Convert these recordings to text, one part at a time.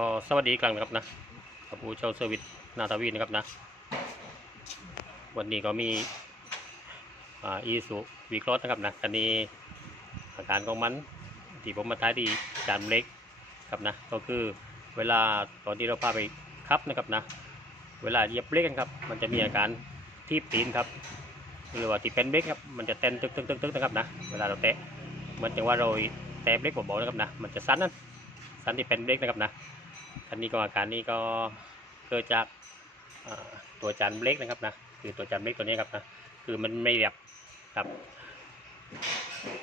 ขอสวัสดีกครั้งนะครับนะกับผู้เช่าเซอร์วิสนาตาวีนะครับนะ วันนี้ก็มีอีสุวีครอสนะครับนะคันนี้อาการของมันที่ผมมาท้ายที่จานเล็กครับนะ ก็คือเวลาตอนที่เราพาไปขับนะครับนะ เวลาเหยียบเบรกกันครับ มันจะมีอาการทีบตีนครับหรือว่าที่เป็นเบรกครับ มันจะเต้นตึกตึกตึกตึกนะครับนะ เวลาเราแตะเหมือนอย่างว่าเราแตะเบรกเบาๆนะครับนะ มันจะสั้นนะสั้นที่เป็นเบรกนะครับนะ อันนี้ก็อาการนี้ก็เกิดจากตัวจานเบรกนะครับนะคือตัวจานเบรกตัวนี้ครับนะคือมันไม่เรียบครับ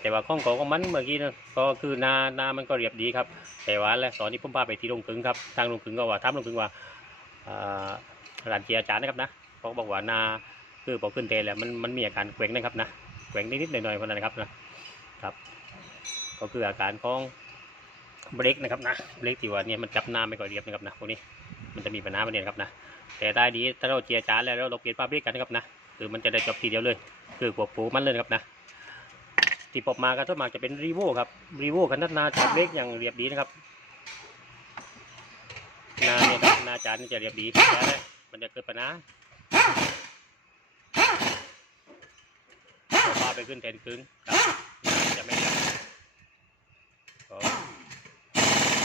แต่ว่าข้องของมันเมื่อกี้นะก็คือนานามันก็เรียบดีครับ แต่ว่าแล้วตอนนี้ผมพาไปที่โรงกึงครับทางโรงกึงก็ว่าทามโรงกึงว่าอ่าร้านเจียอาจารย์นะครับนะเขาบอกว่านาคือพอขึ้นเทแล้วมันมันมีอาการแกว่งนะครับนะแกว่งนิดๆหน่อยๆเพราะนั้นนะครับนะครับ ก็คืออาการของ เบรกนะครับนะเบรกที่ว่าเนี่ยมันจับหน้าไม่ค่อยเรียบนะครับนะพวกนี้มันจะมีปัญหาประเด็นครับนะแต่ได้ดีถ้าเราเจียจาร์แล้วเราเปลี่ยนปาเบรกกันนะครับนะคือมันจะได้จบทีเดียวเลย คือควบคู่มันเลยครับนะที่ปอบมาก็ส่วนมากจะเป็นรีโวครับรีโวคันนัดนาจับเล็กอย่างเรียบดีนะครับนาเนี่ยครับนาจานนี่จะเรียบดีแต่แล้วมันจะเกิดปัญหาพอพาไปขึ้นแทนครึ่งครับนาจะไม่เรียบก็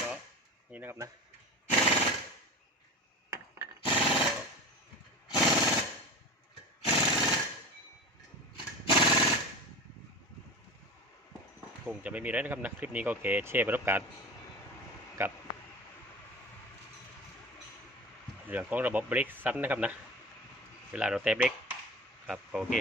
ก็ นี่นะครับนะคงจะไม่มีอะไรนะครับนะคลิปนี้ก็โอเคแชร์ประสบการณ์กับเรื่องของระบบเบรกสั้นนะครับนะ เวลาเราแตะเบรกครับโอเค